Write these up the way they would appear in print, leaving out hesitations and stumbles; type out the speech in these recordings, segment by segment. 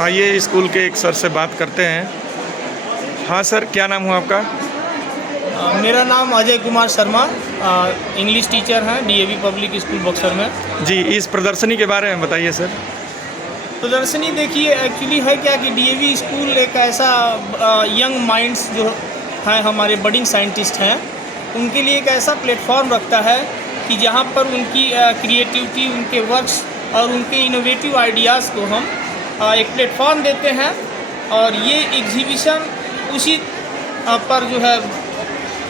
आइए स्कूल के एक सर से बात करते हैं। हाँ सर, क्या नाम हुआ आपका? मेरा नाम अजय कुमार शर्मा, इंग्लिश टीचर हैं DAV पब्लिक स्कूल बक्सर में। जी, इस प्रदर्शनी के बारे में बताइए सर। प्रदर्शनी देखिए, एक्चुअली है क्या कि DAV स्कूल एक ऐसा यंग माइंड्स जो हैं, हमारे बडिंग साइंटिस्ट हैं, उनके लिए एक ऐसा प्लेटफॉर्म रखता है कि जहाँ पर उनकी क्रिएटिविटी, उनके वर्क्स और उनके इनोवेटिव आइडियाज़ को हम एक प्लेटफॉर्म देते हैं। और ये एग्जीबिशन उसी पर जो है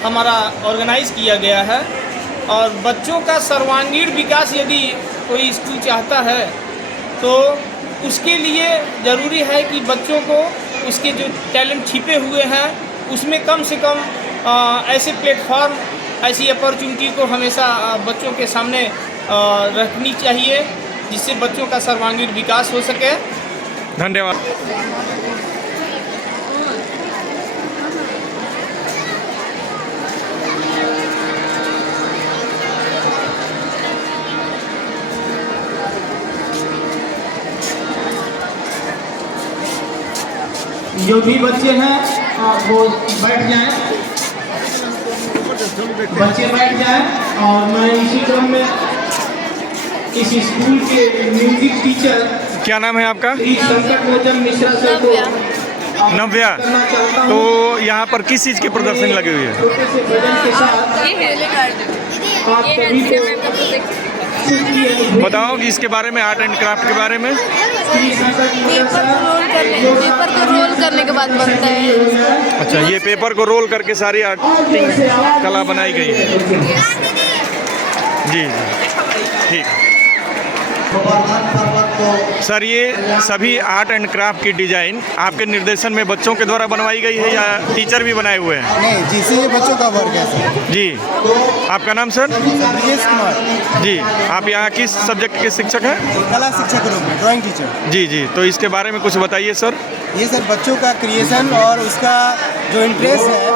हमारा ऑर्गेनाइज़ किया गया है। और बच्चों का सर्वांगीण विकास यदि कोई स्कूल चाहता है तो उसके लिए ज़रूरी है कि बच्चों को उसके जो टैलेंट छिपे हुए हैं उसमें कम से कम ऐसे प्लेटफॉर्म, ऐसी अपॉर्चुनिटी को हमेशा बच्चों के सामने रखनी चाहिए, जिससे बच्चों का सर्वांगीण विकास हो सके। धन्यवाद। जो भी बच्चे हैं वो बैठ जाएं, बच्चे बैठ जाएं। और मैं इसी क्रम में इस स्कूल के म्यूजिक टीचर, क्या नाम है आपका? संकट मोचन मिश्रा सर को नव्या। तो यहाँ पर किस चीज़ की प्रदर्शनी लगी हुई है? छोटे से भजन के साथ आप सभी को बताओ कि इसके बारे में, आर्ट एंड क्राफ्ट के बारे में। पेपर को रोल करने के बाद बनता है। अच्छा, ये पेपर को रोल करके सारी आर्टिंग कला बनाई गई है। जी, ठीक है सर। ये सभी आर्ट एंड क्राफ्ट की डिजाइन आपके निर्देशन में बच्चों के द्वारा बनवाई गई है या टीचर भी बनाए हुए हैं? नहीं जी, से ये बच्चों का वर्क है सर। जी, आपका नाम सर? ब्रजेश कुमार। जी, आप यहाँ किस सब्जेक्ट के शिक्षक हैं? कला शिक्षक के रूप में, ड्राइंग टीचर। जी जी, तो इसके बारे में कुछ बताइए सर। ये सर बच्चों का क्रिएशन और उसका जो इंटरेस्ट है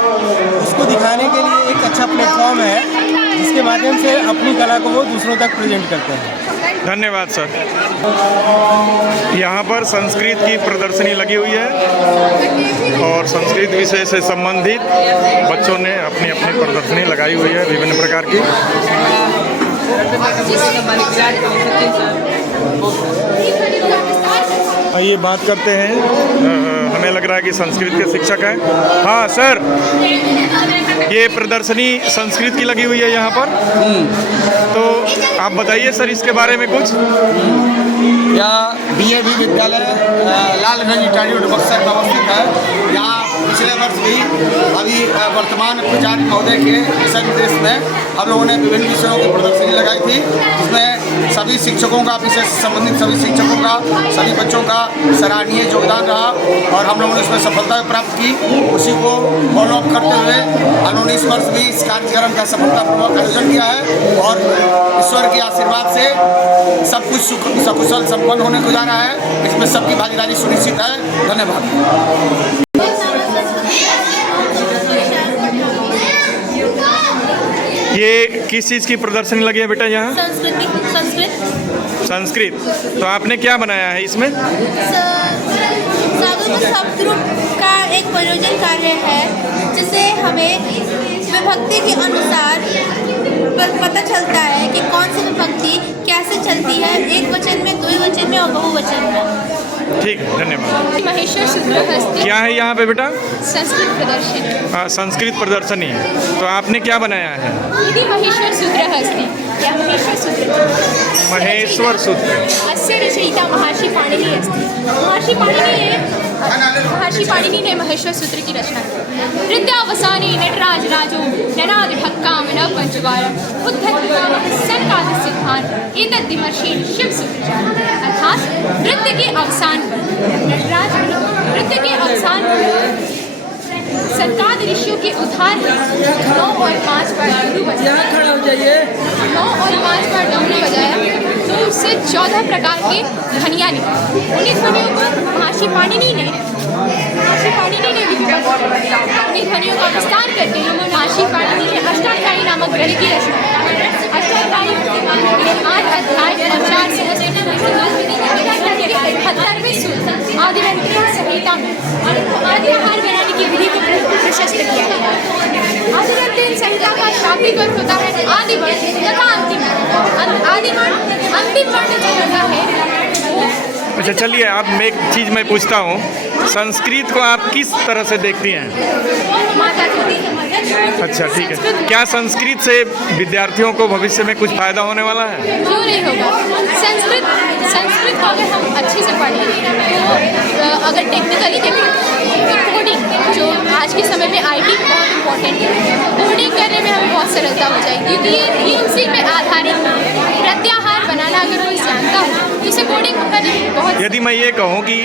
उसको दिखाने के लिए एक अच्छा प्लेटफॉर्म है, जिसके माध्यम से अपनी कला को वो दूसरों तक प्रेजेंट करते हैं। धन्यवाद सर। यहाँ पर संस्कृत की प्रदर्शनी लगी हुई है और संस्कृत विषय से संबंधित बच्चों ने अपनी अपनी प्रदर्शनी लगाई हुई है विभिन्न प्रकार की। आइए बात करते हैं। हमें लग रहा है कि संस्कृत के शिक्षक हैं। हाँ सर, ये प्रदर्शनी संस्कृत की लगी हुई है यहाँ पर, तो आप बताइए सर इसके बारे में कुछ। यह DAV विद्यालय लालगंज इटारियोट बक्सर में अवस्थित है। यहाँ पिछले वर्ष भी अभी वर्तमान प्राचार्य महोदय के दिशा निर्देश में हम लोगों ने विभिन्न विषयों की प्रदर्शनी लगाई थी, जिसमें सभी शिक्षकों का, विषय से संबंधित सभी शिक्षकों का, सभी बच्चों का सराहनीय योगदान रहा और हम लोगों ने इसमें सफलता प्राप्त की। उसी को फॉलो अप करते हुए हम लोगों ने इस वर्ष भी इस कार्यक्रम का सफलतापूर्वक आयोजन किया है और ईश्वर के आशीर्वाद से सब कुछ सकुशल संपन्न होने को जा रहा है। इसमें सबकी भागीदारी सुनिश्चित है। धन्यवाद। ये किस चीज़ की प्रदर्शनी लगी है बेटा यहाँ? संस्कृत। तो आपने क्या बनाया है इसमें? साधु शब्द रूप का एक प्रयोजन कार्य है, जिससे हमें विभक्ति के अनुसार पता चलता है कि कौन सी विभक्ति कैसे चलती है, एक वचन में, द्विवचन में और बहुवचन में। ठीक है, धन्यवाद। महेश्वर सूत्रहस्ती। क्या है यहाँ पे बेटा? संस्कृत प्रदर्शनी। हाँ, संस्कृत प्रदर्शनी है। तो आपने क्या बनाया है? महेश्वर सूत्रहस्ती या महेश्वर सूत्र। महेश्वर सूत्र। अस्य रचयिता महर्षि पाणिनि अस्ति। महर्षि पाणिनि ने महेश्वर सूत्र की रचना की। नृत्यावसाने नटराज राजो ननाद ढक्काम न पंचवारम उद्धत्तावः सनकादि सिद्धांत एतद्विमर्शे शिव सूत्रचार। अर्थात नृत्य के अवसान पर नटराज, नृत्य के अवसान पर सनकादि ऋषियों के उद्धार में 9 और 5 बार डमरू बजाया। 9 और 5 बार डमरू बजाया तो उससे 14 प्रकार के ध्वनियाँ निकली। उन्हीं ध्वनियों को महर्षि पाणिनि ने उन्हीं ध्वनियों का विस्तार करके महर्षि पाणिनि ने अष्टाध्यायी नामक ग्रंथ की रचना की। अष्टाध्यायी 8 अध्याय और 4 सहस्त्र 78वें सूत्र आदिवंतीय संहिता में आदि आहार बनाने की विधि को प्रशस्त किया गया है। आदिवंतीय संहिता का शाब्दिक अर्थ होता है आदिवर्ण तथा अंतिम आदिवर्ण अंतिम वर्ण जो होता है। अच्छा चलिए, आप मैं एक चीज़ मैं पूछता हूँ, संस्कृत को आप किस तरह से देखती हैं? माता जी। अच्छा ठीक है, क्या संस्कृत से विद्यार्थियों को भविष्य में कुछ फ़ायदा होने वाला है? क्यों नहीं होगा। संस्कृत को अगर हम अच्छे से पढ़ें तो अगर टेक्निकली देखें तो कोडिंग जो आज के समय में आईटी बहुत इम्पोर्टेंट है, कोडिंग करने में हमें बहुत सरलता हो जाएगी क्योंकि ये उसी पे आधारित प्रत्याहार बनाना अगर कोई जानता हो तो उसे कोडिंग करने में बहुत। यदि मैं ये कहूँ कि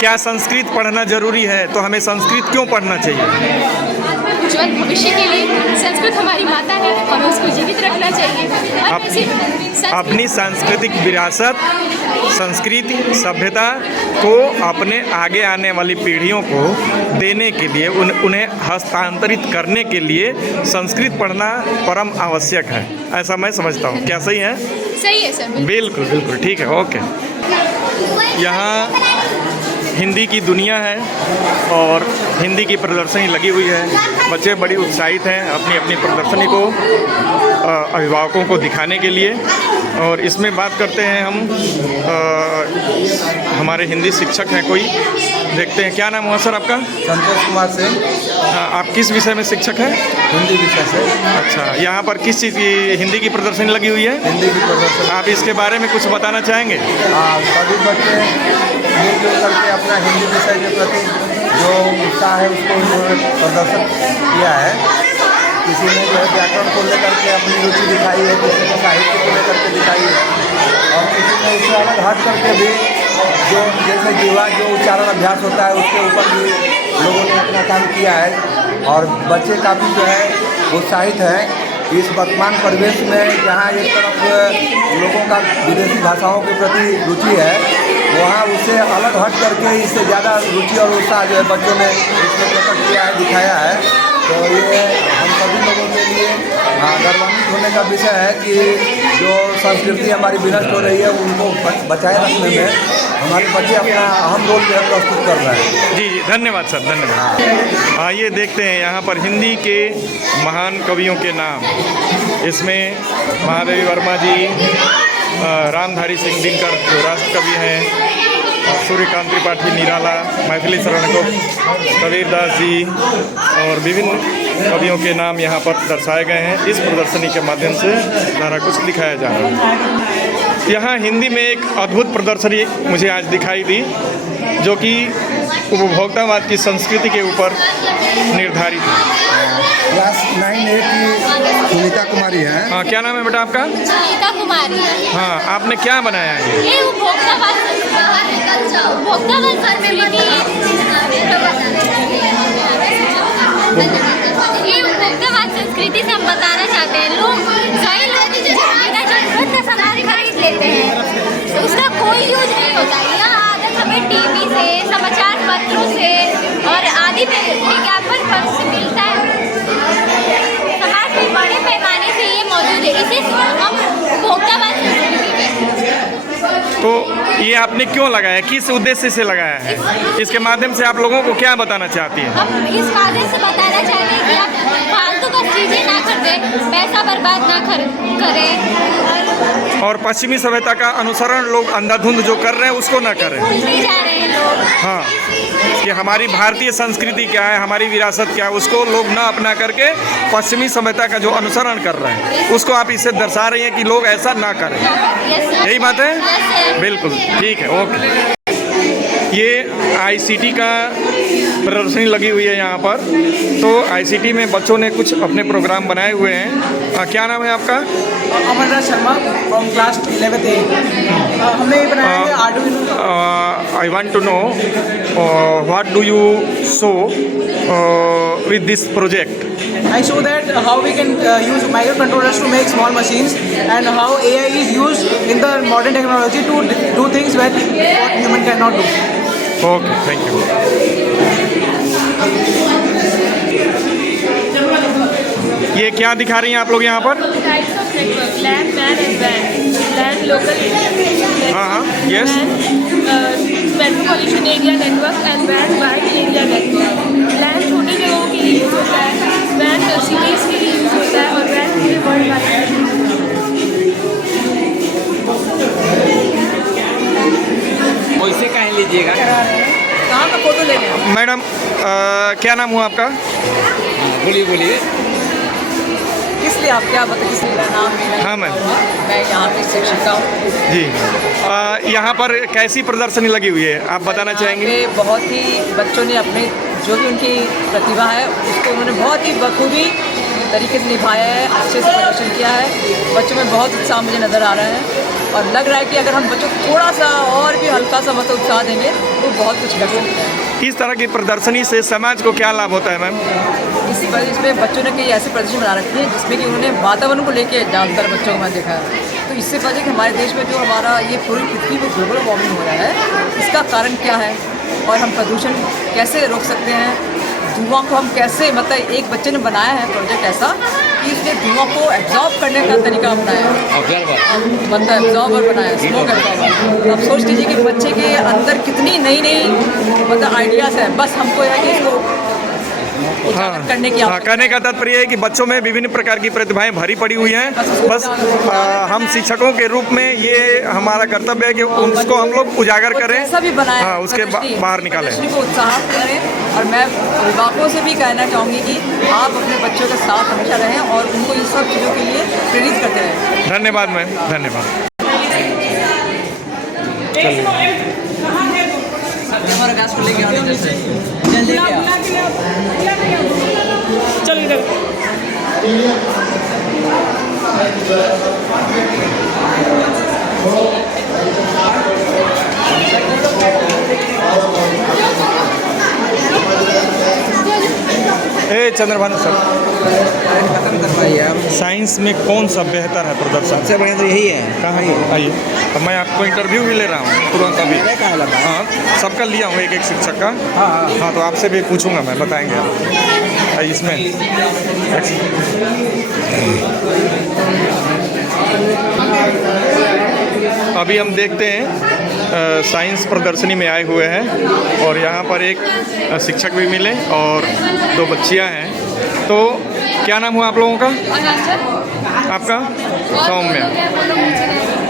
क्या संस्कृत पढ़ना जरूरी है तो हमें संस्कृत क्यों पढ़ना चाहिए? उज्ज्वल भविष्य के लिए संस्कृत हमारी माता है, हमें उसको जीवित रखना चाहिए और अपनी सांस्कृतिक विरासत, संस्कृति, सभ्यता को अपने आगे आने वाली पीढ़ियों को देने के लिए उन्हें हस्तांतरित करने के लिए संस्कृत पढ़ना परम आवश्यक है, ऐसा मैं समझता हूँ। क्या सही है? सही है सर। बिल्कुल बिल्कुल ठीक है, ओके। यहाँ हिंदी की दुनिया है और हिंदी की प्रदर्शनी लगी हुई है। बच्चे बड़ी उत्साहित हैं अपनी अपनी प्रदर्शनी को अभिभावकों को दिखाने के लिए। और इसमें बात करते हैं हम, हमारे हिंदी शिक्षक हैं कोई, देखते हैं। क्या नाम हुआ सर आपका? संतोष कुमार सिंह। हाँ, आप किस विषय में शिक्षक हैं? हिंदी विषय से। अच्छा, यहाँ पर किस चीज़ की हिंदी की प्रदर्शनी लगी हुई है? हिंदी की प्रदर्शनी। आप इसके बारे में कुछ बताना चाहेंगे? हाँ, सभी बच्चे मिलजुल करके अपना हिंदी विषय के प्रति जो उत्साह है उसको उन्होंने प्रदर्शन किया है। किसी ने जो है व्याकरण को लेकर के अपनी रुचि दिखाई है, किसी ने साहित्य को लेकर के दिखाई है और किसी ने उससे अलग हट करके भी जो जैसे जीवा जो उच्चारण अभ्यास होता है उसके ऊपर भी लोगों ने अपना काम किया है। और बच्चे काफ़ी जो है उत्साहित हैं इस वर्तमान परिवेश में, जहाँ एक तरफ लोगों का विदेशी भाषाओं के प्रति रुचि है, वहाँ उससे अलग हट करके इससे ज़्यादा रुचि और उत्साह जो है बच्चों ने इसमें प्रकट किया है, दिखाया है। तो ये हम सभी लोगों के लिए गर्वान्वित होने का विषय है कि जो संस्कृति हमारी विनष्ट हो रही है उनको बचाए रखने में हमारे बच्चे अपना अहम रोल जो है प्रस्तुत कर रहे हैं। जी जी, धन्यवाद सर, धन्यवाद। आइए देखते हैं यहाँ पर हिंदी के महान कवियों के नाम। इसमें महादेवी वर्मा जी, रामधारी सिंह दिनकर जो राष्ट्र कवि हैं, सूर्यकांत त्रिपाठी निराला, मैथिली शरण गुप्त, कबीरदास जी और विभिन्न कवियों के नाम यहाँ पर दर्शाए गए हैं। इस प्रदर्शनी के माध्यम से सारा कुछ दिखाया जा रहा है। यहाँ हिंदी में एक अद्भुत प्रदर्शनी मुझे आज दिखाई दी जो कि उपभोक्तावाद की संस्कृति के ऊपर निर्धारित है। क्लास 9A की सुनीता कुमारी है। हाँ, क्या नाम है बेटा आपका? सुनीता कुमारी। हाँ, आपने क्या बनाया है? ये उपभोक्तावाद संस्कृति से हम बताना चाहते हैं। लोग कई लोग जरूरत का सामान खरीद लेते हैं, उसका कोई यूज नहीं होता। यह आदत हमें टीवी से, समाचार पत्रों से और आदि विज्ञापन पर से मिलता है। समाज में बड़े पैमाने से ये मौजूद है, इसे हम उपभोक्तावाद संस्कृति कहते हैं। तो ये आपने क्यों लगाया, किस उद्देश्य से लगाया है? इसके माध्यम से आप लोगों को क्या बताना चाहती हैं? हम इस माध्यम से बताना चाहते हैं कि आप फालतू का चीज़ें ना खरीदें, पैसा बर्बाद ना करें और पश्चिमी सभ्यता का अनुसरण लोग अंधाधुंध जो कर रहे हैं उसको ना करें। भूलते जा रहे हैं लोग। हाँ, कि हमारी भारतीय संस्कृति क्या है, हमारी विरासत क्या है, उसको लोग ना अपना करके पश्चिमी सभ्यता का जो अनुसरण कर रहे हैं उसको आप इससे दर्शा रही हैं कि लोग ऐसा ना करें। यही बात है? बिल्कुल ठीक है, ओके। ये आईसीटी का प्रदर्शनी लगी हुई है यहाँ पर। तो आईसीटी में बच्चों ने कुछ अपने प्रोग्राम बनाए हुए हैं। क्या नाम है आपका? Amarnath Sharma from class 11A। हमने ये बनाया है Arduino. I want to know what do you show with this project? I show that how we can use microcontrollers to make small machines and how AI is used in the modern technology to do things what human cannot do. Okay, thank you. ये क्या दिखा रही हैं आप लोग यहाँ पर? Types of network, LAN, MAN and WAN. land local हाँ, yes. metropolitan area network and band wide area network. Land छोटी जगहों के लिए यूज़ होता है, बैंड सिटीज़ के लिए यूज़ होता है और बैंड पूरे वर्ल्ड वाइड। वैसे कहीं लीजिएगा। कहाँ का फोटो लेने हैं? मैडम क्या नाम हुआ आपका? बोलिए बोलिए। किस लिए आप क्या बता, किस लिए नाम मेरा? हाँ मैम। मैं यहाँ पे शिक्षिका हूँ। जी यहाँ पर कैसी प्रदर्शनी लगी हुई है आप बताना चाहेंगे? यहाँ पे बहुत ही बच्चों ने अपने जो भी उनकी प्रतिभा है उसको उन्होंने बहुत ही बखूबी तरीके से निभाया है, अच्छे से प्रदर्शन किया है। बच्चों में बहुत उत्साह मुझे नज़र आ रहा है और लग रहा है कि अगर हम बच्चों को थोड़ा सा और भी हल्का सा मतलब उत्साह देंगे तो बहुत कुछ कर सकते हैं। इस तरह की प्रदर्शनी से समाज को क्या लाभ होता है मैम? इसी वजह इसमें बच्चों ने कई ऐसी प्रदर्शनी बना रखी है जिसमें कि उन्होंने वातावरण को लेके ज़्यादातर बच्चों को मैं देखा है। तो इससे पता है कि हमारे देश में जो हमारा ये पूरी पृथ्वी में ग्लोबल वार्मिंग हो रहा है इसका कारण क्या है और हम प्रदूषण कैसे रोक सकते हैं, धुआं को हम कैसे, मतलब एक बच्चे ने बनाया है प्रोजेक्ट ऐसा कि इसने धुआं को एब्जॉर्ब करने का तरीका अपनाया है, मतलब एब्जॉर्बर बनाया, स्मोक एब्जॉर्बर। अब सोच लीजिए कि बच्चे के अंदर कितनी नई नई मतलब आइडियाज़ है, बस हमको है कि इसको उजागर करने की हाँ, कहने का तात्पर्य है कि बच्चों में विभिन्न प्रकार की प्रतिभाएं भरी पड़ी हुई हैं। बस हम शिक्षकों के रूप में ये हमारा कर्तव्य है कि उसको हम लोग उजागर करें, ऐसा भी बनाया, हाँ, उसके बाहर निकालें। प्रदर्शनी को उत्साह करें और मैं अभिभावकों से भी कहना चाहूँगी कि आप अपने बच्चों के साथ हमेशा रहें और उनको इन सब चीज़ों के लिए प्रेरित करते रहें। धन्यवाद मैम, धन्यवाद। हमारा गैस को लेके आने जैसे चल इधर। चंद्रभानु सर, खत्म करवाइए आप। साइंस में कौन सा बेहतर है प्रदर्शन? सबसे बढ़िया तो यही है। कहाँ है? आइए, अब मैं आपको इंटरव्यू भी ले रहा हूँ तुरंत अभी। कहाँ लगा? हाँ, सबका लिया हूँ एक एक शिक्षक का। हाँ। हाँ, तो आपसे भी पूछूंगा मैं, बताएंगे आप इसमें। अभी हम देखते हैं साइंस प्रदर्शनी में आए हुए हैं और यहाँ पर एक शिक्षक भी मिले और 2 बच्चियाँ हैं। तो क्या नाम हुआ आप लोगों का? आपका? सौम्या।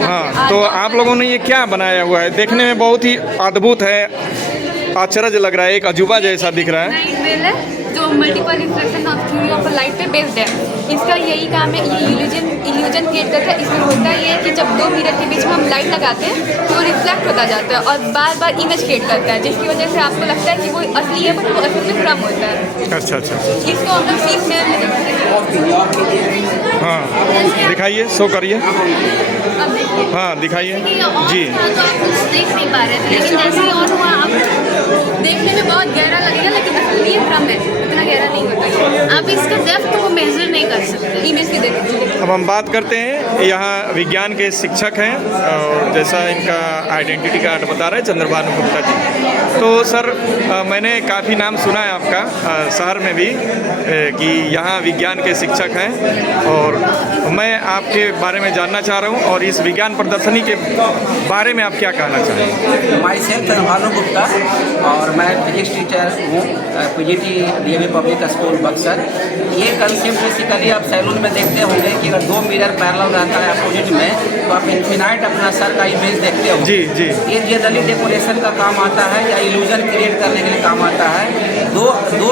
हाँ, तो आप लोगों ने ये क्या बनाया हुआ है? देखने में बहुत ही अद्भुत है, आश्चर्य लग रहा है, एक अजूबा जैसा दिख रहा है। जो multiple reflection of theory of light पे बेस्ड है। इसका यही काम है, ये इल्यूजन क्रिएट करता है। इसमें होता है ये कि जब 2 मिरर के बीच में हम लाइट लगाते हैं तो वो रिफ्लेक्ट होता जाता है और बार बार इमेज क्रिएट करता है, जिसकी वजह से आपको लगता है कि वो असली है बट वो असली में भ्रम होता है। अच्छा अच्छा, इसको हम लोग सीखने में हाँ दिखाइए, शो करिए। अब देखिए, हाँ दिखाइए जी। जी। तो आप कुछ देख नहीं पा रहे थे, लेकिन जैसे ही ऑन हुआ आप देखने में बहुत गहरा लगेगा, लेकिन असली ये भ्रम है, इतना गहरा नहीं होता। आप इसका डेप्थ को मेजर नहीं कर सकते इमेज के देखिए। अब हम बात करते हैं, यहाँ विज्ञान के शिक्षक हैं और जैसा इनका आइडेंटिटी कार्ड बता रहे हैं चंद्रभानु गुप्ता जी। तो सर मैंने काफ़ी नाम सुना है आपका शहर में भी कि यहाँ विज्ञान के शिक्षक हैं और मैं आपके बारे में जानना चाह रहा हूँ और इस विज्ञान प्रदर्शनी के बारे में आप क्या कहना चाहेंगे? माई सेल्फ चंद्रभानु गुप्ता और मैं फिजिक्स टीचर हूँ PGT DAV public school Buxar. ये कंसेप्ट बेसिकली आप सैलून में देखते होंगे कि अगर 2 मिरर पैरेलल रहता है अपोजिट में तो आप इन्फिनाइट अपना सर का इमेज देखते हो। जी जी। ये जनरली डेकोरेशन का काम आता है या इल्यूजन क्रिएट करने के लिए काम आता है। दो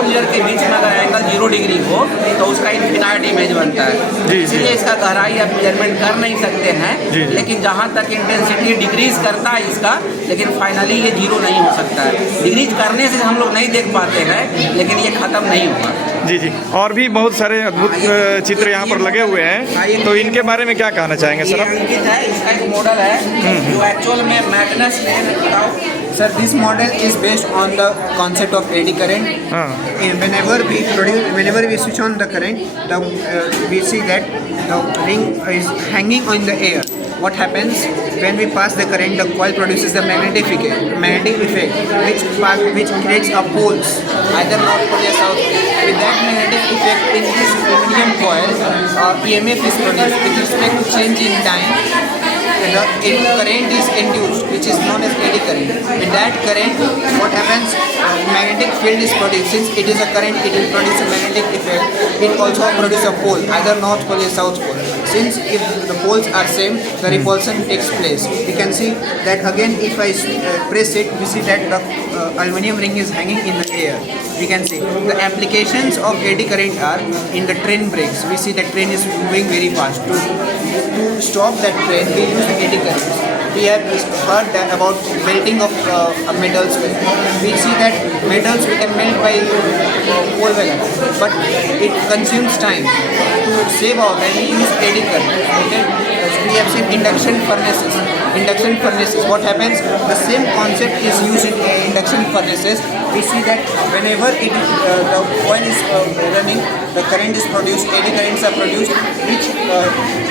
मिरर के बीच में अगर एंगल 0 डिग्री हो तो उसका इन्फिनाइट इमेज बनता है। इसलिए इसका गहराई आप मेजरमेंट कर नहीं सकते हैं, लेकिन जहाँ तक इंटेंसिटी डिक्रीज करता है इसका, लेकिन फाइनली ये 0 नहीं हो सकता है। डिक्रीज करने से हम लोग नहीं देख पाते हैं, लेकिन ये ख़त्म नहीं होगा। जी जी। और भी बहुत सारे अद्भुत चित्र यहाँ पर लगे हुए हैं, तो इनके बारे में क्या कहना चाहेंगे सर आप? अंकित है, इसका एक मॉडल है जो एक्चुअल में मैग्नस ने बताओ। Sir, this model is based on the concept of eddy current. And whenever we switch on the current, we see that the ring is hanging on the air. What happens when we pass the current? The coil produces the magnetic effect, which creates a poles, either north pole or south. With that magnetic effect in this aluminum coil, EMF is produced with respect to change in time. current is induced, which is known as eddy current. In that current, what happens? Magnetic field is produced. Since it is a current, it will produce a magnetic effect. It also produces a pole, either north pole or south pole. Since if the poles are same, the repulsion takes place. You can see that again. If I press it, we see that the aluminum ring is hanging in the air. We can see the applications of eddy current are in the train brakes. We see the train is moving very fast. To stop that train, we use eddy current. We have heard that about melting of metals. We see that metals we can melt by coal wagon, but it consumes time. To save our time, we use eddy current. Okay? We have seen induction furnaces. Induction furnaces. What happens? The same concept is used in induction furnaces. We see that whenever the oil is running, the current is produced. Eddy currents are produced, which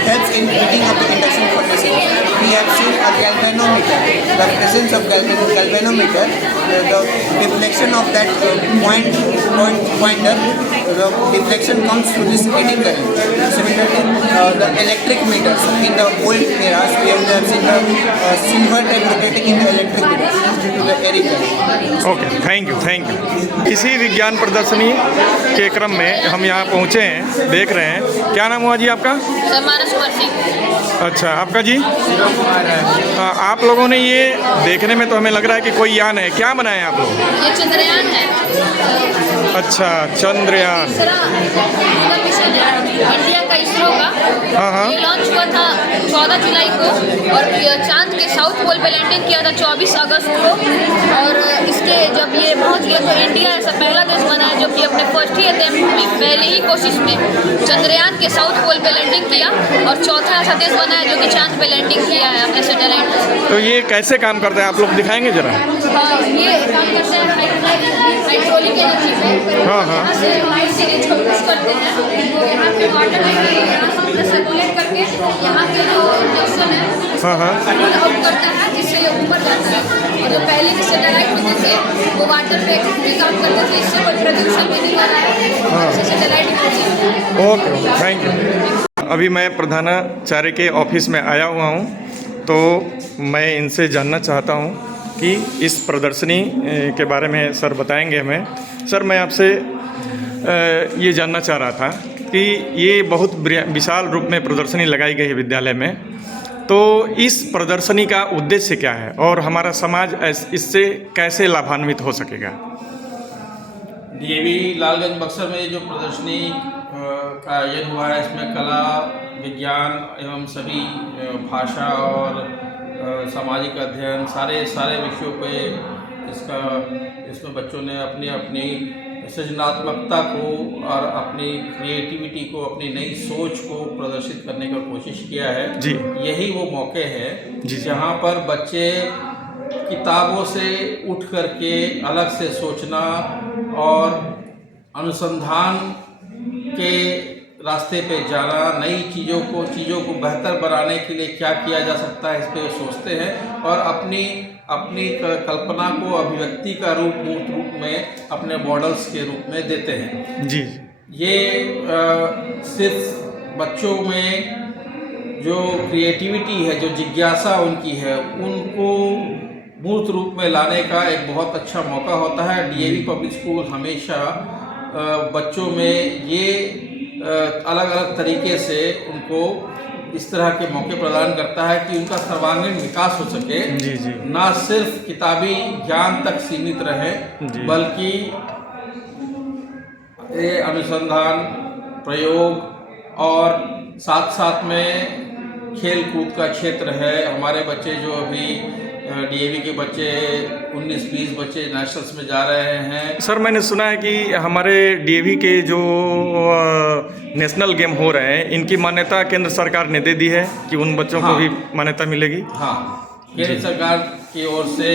helps in heating of the induction furnaces. We have seen a galvanometer. The presence of galvanometer, the deflection of that pointer, the deflection comes through this eddy current. Similarly, the electric meters. In the old eras, we have seen the silver type rotating in the electric meters due to the eddy current. Okay, thank you. इसी विज्ञान प्रदर्शनी के क्रम में हम यहाँ पहुँचे हैं, देख रहे हैं। क्या नाम हुआ जी आपका? मानस कुमार सिंह। अच्छा, आपका जी? आप लोगों ने ये देखने में तो हमें लग रहा है कि कोई यान है। क्या बनाए हैं आप लोग? ये चंद्रयान है। अच्छा, चंद्रयान। इंडिया का इसरो का। ये लॉन्च हुआ था 14 जुलाई को और चांद के साउथ पोल पे लैंडिंग किया था 24 अगस्त को। और इसके जब ये पहुंच गया तो इंडिया ऐसा पहला देश बना है जो कि अपने फर्स्ट ही अटेम्प्ट में, पहले ही कोशिश में चंद्रयान के साउथ पोल पे लैंडिंग किया और चौथा ऐसा देश बना है जो कि चांद पे लैंडिंग किया है अपने सैटेलाइट। तो ये कैसे काम करता है, आप लोग दिखाएंगे जरा? हाँ, ये काम करते हैं हाइड्रोलिक एनर्जी पे। यहाँ से पुश करते हैं तो यहाँ पे वाटर में सर्कुलेट करके यहाँ के जो इंडक्शन है आउट करता है, जिससे ये ऊपर जाता है। और जो पहले के सैटेलाइट होते थे वो वाटर पे भी काम करते थे, इससे कोई प्रदूषण भी नहीं हो रहा है, सैटेलाइट। Okay, thank you. अभी मैं प्रधानाचार्य के ऑफिस में आया हुआ हूँ, तो मैं इनसे जानना चाहता हूँ कि इस प्रदर्शनी के बारे में सर बताएंगे हमें। सर, मैं आपसे ये जानना चाह रहा था कि ये बहुत विशाल रूप में प्रदर्शनी लगाई गई है विद्यालय में, तो इस प्रदर्शनी का उद्देश्य क्या है और हमारा समाज इससे कैसे लाभान्वित हो सकेगा? डीएवी लालगंज बक्सर में जो प्रदर्शनी का आयोजन हुआ है, इसमें कला, विज्ञान एवं सभी भाषा और सामाजिक अध्ययन सारे विषयों पे इसमें बच्चों ने अपनी सृजनात्मकता को और अपनी क्रिएटिविटी को, अपनी नई सोच को प्रदर्शित करने का कोशिश किया है जी। यही वो मौके हैं जहाँ पर बच्चे किताबों से उठ करके अलग से सोचना और अनुसंधान के रास्ते पे जाना, नई चीज़ों को बेहतर बनाने के लिए क्या किया जा सकता है, इस पे सोचते हैं और अपनी कल्पना को अभिव्यक्ति का मूर्त रूप में अपने मॉडल्स के रूप में देते हैं जी। ये सिर्फ बच्चों में जो क्रिएटिविटी है, जो जिज्ञासा उनकी है, उनको मूर्त रूप में लाने का एक बहुत अच्छा मौका होता है। डीएवी पब्लिक स्कूल हमेशा बच्चों में ये अलग अलग तरीके से उनको इस तरह के मौके प्रदान करता है कि उनका सर्वांगीण विकास हो सके। जी जी। ना सिर्फ किताबी ज्ञान तक सीमित रहे, बल्कि ये अनुसंधान, प्रयोग और साथ साथ में खेल कूद का क्षेत्र है। हमारे बच्चे जो अभी डीएवी के बच्चे 19-20 बच्चे नेशनल्स में जा रहे हैं। सर, मैंने सुना है कि हमारे डीएवी के जो नेशनल गेम हो रहे हैं, इनकी मान्यता केंद्र सरकार ने दे दी है कि उन बच्चों को भी मान्यता मिलेगी। हाँ, केंद्र सरकार की ओर से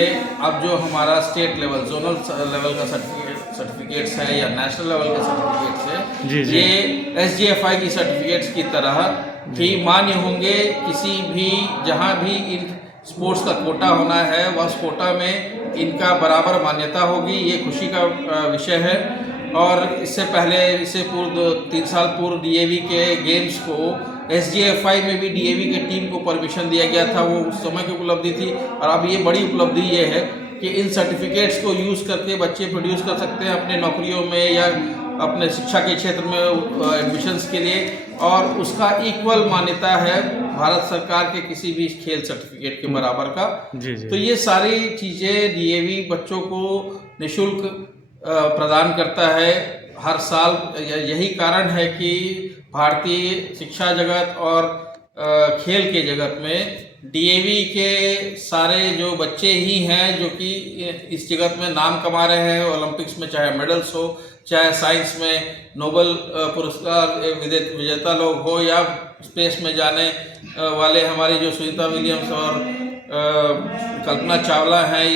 अब जो हमारा स्टेट लेवल, जोनल लेवल का सर्टिफिकेट्स है या नेशनल लेवल के सर्टिफिकेट्स है, ये SGFI की सर्टिफिकेट्स की तरह ही मान्य होंगे। किसी भी जहाँ भी इन स्पोर्ट्स का कोटा होना है, वह कोटा में इनका बराबर मान्यता होगी। ये खुशी का विषय है। और इससे पूर्व 3 साल पूर्व डीएवी के गेम्स को SGFI में भी DAV की टीम को परमिशन दिया गया था, वो उस समय की उपलब्धि थी। और अब ये बड़ी उपलब्धि ये है कि इन सर्टिफिकेट्स को यूज़ करके बच्चे प्रोड्यूस कर सकते हैं अपने नौकरियों में या अपने शिक्षा के क्षेत्र में एडमिशन्स के लिए, और उसका इक्वल मान्यता है भारत सरकार के किसी भी खेल सर्टिफिकेट के बराबर का। तो ये सारी चीज़ें DAV बच्चों को निःशुल्क प्रदान करता है हर साल। यही कारण है कि भारतीय शिक्षा जगत और खेल के जगत में DAV के सारे जो बच्चे ही हैं जो कि इस जगत में नाम कमा रहे हैं, ओलंपिक्स में चाहे मेडल्स हो, चाहे साइंस में नोबेल पुरस्कार विजेता लोग हो, या स्पेस में जाने वाले हमारी जो सुनीता विलियम्स और कल्पना चावला हैं,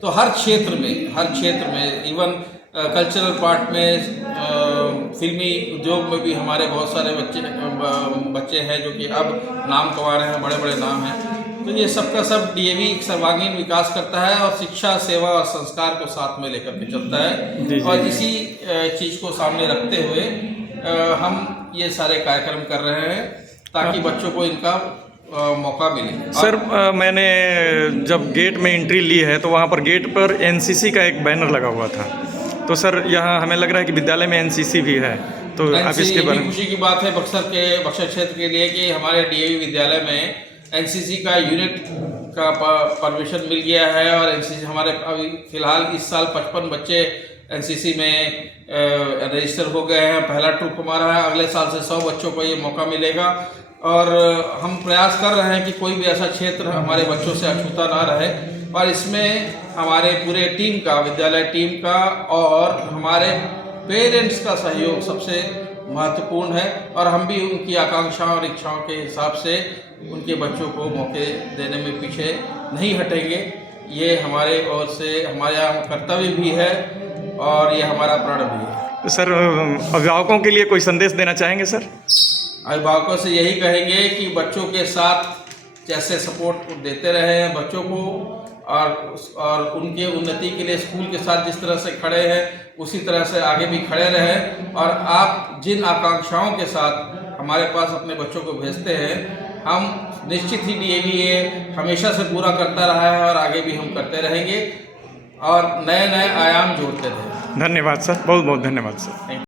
तो हर क्षेत्र में इवन कल्चरल पार्ट में, फिल्मी उद्योग में भी हमारे बहुत सारे बच्चे हैं जो कि अब नाम कमा रहे हैं, बड़े बड़े नाम हैं। तो ये सबका सब DAV सर्वांगीण विकास करता है और शिक्षा, सेवा और संस्कार को साथ में लेकर के चलता है। और इसी चीज़ को सामने रखते हुए हम ये सारे कार्यक्रम कर रहे हैं ताकि बच्चों को इनका मौका मिले। सर मैंने जब गेट में एंट्री ली है तो वहाँ पर गेट पर NCC का एक बैनर लगा हुआ था, तो सर यहाँ हमें लग रहा है कि विद्यालय में NCC भी है, तो आप इसके बारे में। खुशी की बात है बक्सर क्षेत्र के लिए कि हमारे DAV विद्यालय में NCC का यूनिट का परमिशन मिल गया है। और NCC हमारे अभी फिलहाल इस साल 55 बच्चे NCC में रजिस्टर हो गए हैं, पहला ट्रुप हमारा है। अगले साल से 100 बच्चों को ये मौका मिलेगा और हम प्रयास कर रहे हैं कि कोई भी ऐसा क्षेत्र हमारे बच्चों से अछूता ना रहे। और इसमें हमारे पूरे टीम का, विद्यालय टीम का और हमारे पेरेंट्स का सहयोग सबसे महत्वपूर्ण है। और हम भी उनकी आकांक्षाओं और इच्छाओं के हिसाब से उनके बच्चों को मौके देने में पीछे नहीं हटेंगे। ये हमारे ओर से हमारे यहाँ कर्तव्य भी है और ये हमारा प्रण भी है। सर अभिभावकों के लिए कोई संदेश देना चाहेंगे सर? अभिभावकों से यही कहेंगे कि बच्चों के साथ जैसे सपोर्ट देते रहे हैं बच्चों को, और उनके उन्नति के लिए स्कूल के साथ जिस तरह से खड़े हैं उसी तरह से आगे भी खड़े रहें। और आप जिन आकांक्षाओं के साथ हमारे पास अपने बच्चों को भेजते हैं, हम निश्चित ही DAV ये हमेशा से पूरा करता रहा है और आगे भी हम करते रहेंगे और नए नए आयाम जोड़ते रहेंगे। धन्यवाद सर, बहुत बहुत धन्यवाद सर।